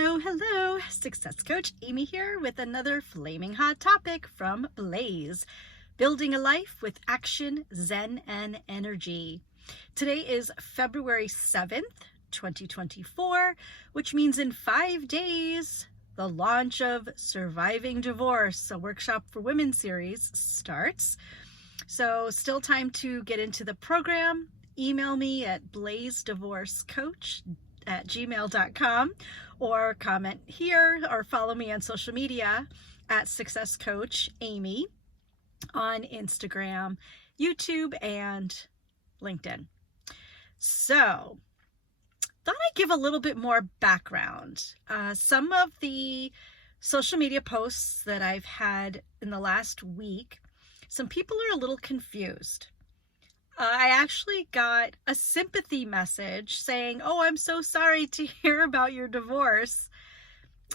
Hello, Success Coach Amy here with another flaming hot topic from Blaze, building a life with action, zen, and energy. Today is February 7th, 2024, which means in 5 days, the launch of Surviving Divorce, a workshop for women series starts. So still time to get into the program. Email me at blazedivorcecoach@gmail.com or comment here or follow me on social media at Success Coach Amy on Instagram, YouTube, and LinkedIn. So, thought I'd give a little bit more background. Some of the social media posts that I've had in the last week, some people are a little confused. I actually got a sympathy message saying, "Oh, I'm so sorry to hear about your divorce."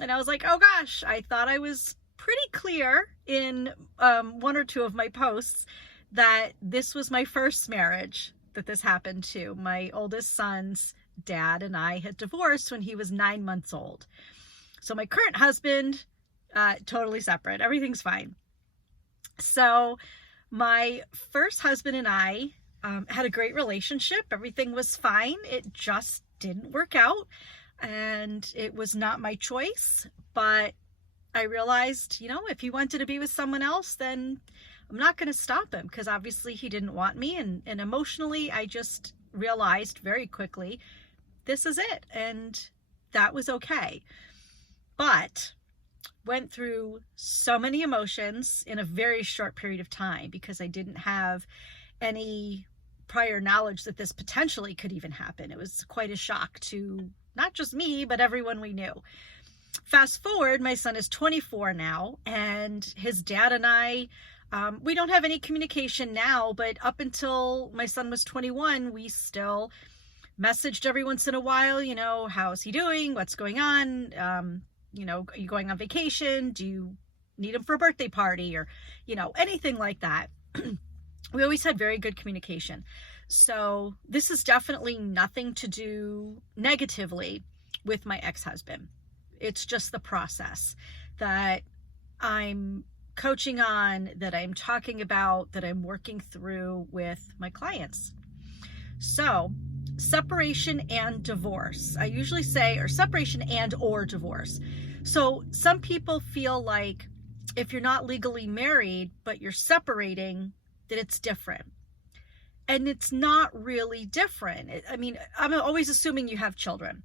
And I was like, oh gosh, I thought I was pretty clear in one or two of my posts that this was my first marriage that this happened to. My oldest son's dad and I had divorced when he was 9 months old. So my current husband, totally separate. Everything's fine. So my first husband and I had a great relationship. Everything was fine. It just didn't work out, and it was not my choice. But I realized, if he wanted to be with someone else, then I'm not going to stop him, because obviously he didn't want me. And emotionally, I just realized very quickly, this is it. And that was okay. But went through so many emotions in a very short period of time because I didn't have any prior knowledge that this potentially could even happen. It was quite a shock to not just me, but everyone we knew. Fast forward, my son is 24 now, and his dad and I, we don't have any communication now, but up until my son was 21, we still messaged every once in a while, how's he doing? What's going on? Are you going on vacation? Do you need him for a birthday party? Or, anything like that. We always had very good communication. So this is definitely nothing to do negatively with my ex-husband. It's just the process that I'm coaching on, that I'm talking about, that I'm working through with my clients. So separation and divorce. I usually say, or separation and or divorce. So some people feel like if you're not legally married, but you're separating, that it's different. And it's not really different. I'm always assuming you have children,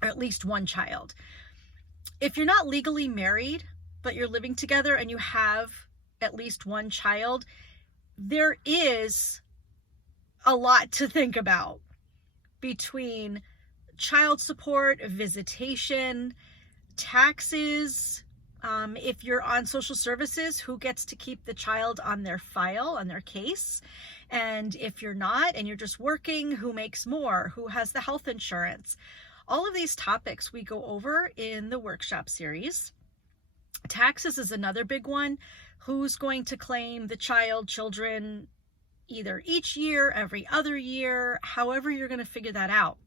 or at least one child. If you're not legally married, but you're living together and you have at least one child, there is a lot to think about between child support, visitation, taxes. If you're on social services, who gets to keep the child on their file, on their case? And if you're not, and you're just working, who makes more? Who has the health insurance? All of these topics we go over in the workshop series. Taxes is another big one. Who's going to claim the children, either each year, every other year, however you're going to figure that out.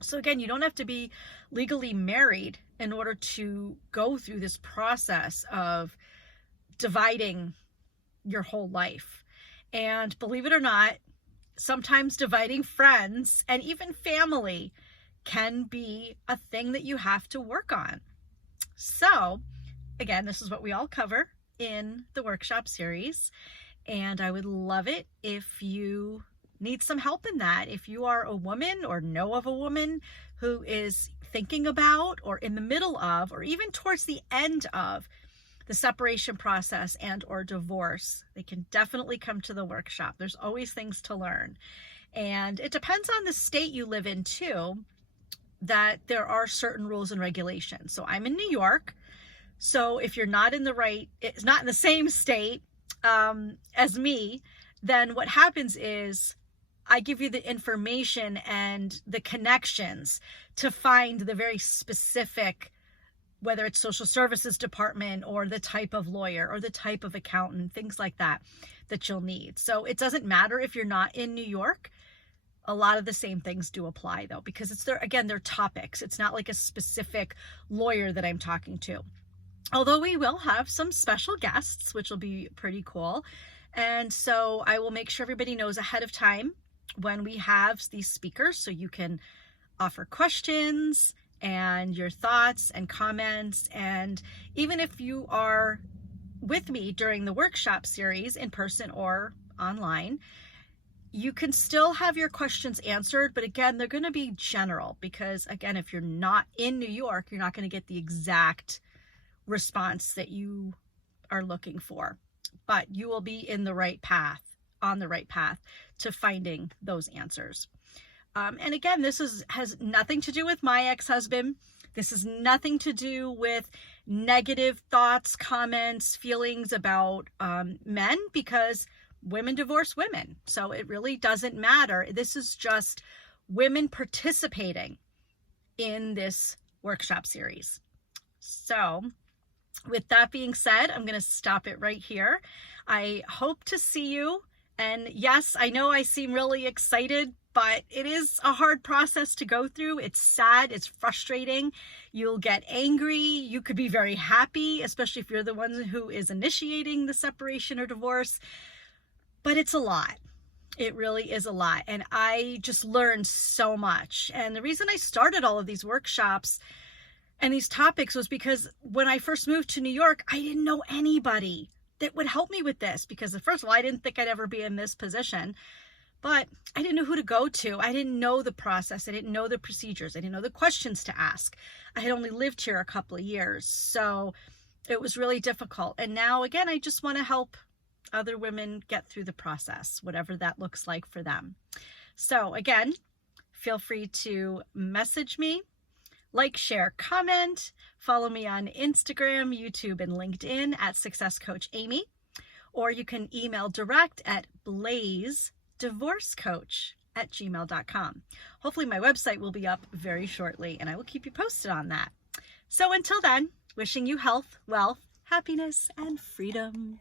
So again, you don't have to be legally married in order to go through this process of dividing your whole life. And believe it or not, sometimes dividing friends and even family can be a thing that you have to work on. So again, this is what we all cover in the workshop series. And I would love it if you need some help in that. If you are a woman or know of a woman who is thinking about or in the middle of or even towards the end of the separation process and or divorce, they can definitely come to the workshop. There's always things to learn. And it depends on the state you live in too, that there are certain rules and regulations. So I'm in New York. So if you're not in it's not in the same state as me, then what happens is I give you the information and the connections to find the very specific, whether it's social services department or the type of lawyer or the type of accountant, things like that, that you'll need. So it doesn't matter if you're not in New York. A lot of the same things do apply though, because it's they're topics. It's not like a specific lawyer that I'm talking to. Although we will have some special guests, which will be pretty cool. And so I will make sure everybody knows ahead of time when we have these speakers, so you can offer questions and your thoughts and comments. And even if you are with me during the workshop series in person or online, you can still have your questions answered. But again, they're going to be general, because again, if you're not in New York, you're not going to get the exact response that you are looking for, but you will be on the right path to finding those answers. And again, this has nothing to do with my ex-husband. This has nothing to do with negative thoughts, comments, feelings about men, because women divorce women. So it really doesn't matter. This is just women participating in this workshop series. So with that being said, I'm going to stop it right here. I hope to see you. And yes, I know I seem really excited, but it is a hard process to go through. It's sad. It's frustrating. You'll get angry. You could be very happy, especially if you're the one who is initiating the separation or divorce. But it's a lot. It really is a lot. And I just learned so much. And the reason I started all of these workshops and these topics was because when I first moved to New York, I didn't know anybody that would help me with this, because first of all, I didn't think I'd ever be in this position, but I didn't know who to go to. I didn't know the process. I didn't know the procedures. I didn't know the questions to ask. I had only lived here a couple of years, so it was really difficult. And now, again, I just want to help other women get through the process, whatever that looks like for them. So again, feel free to message me, like, share, comment, follow me on Instagram, YouTube, and LinkedIn at Success Coach Amy, or you can email direct at blazedivorcecoach@gmail.com. Hopefully my website will be up very shortly, and I will keep you posted on that. So until then, wishing you health, wealth, happiness, and freedom.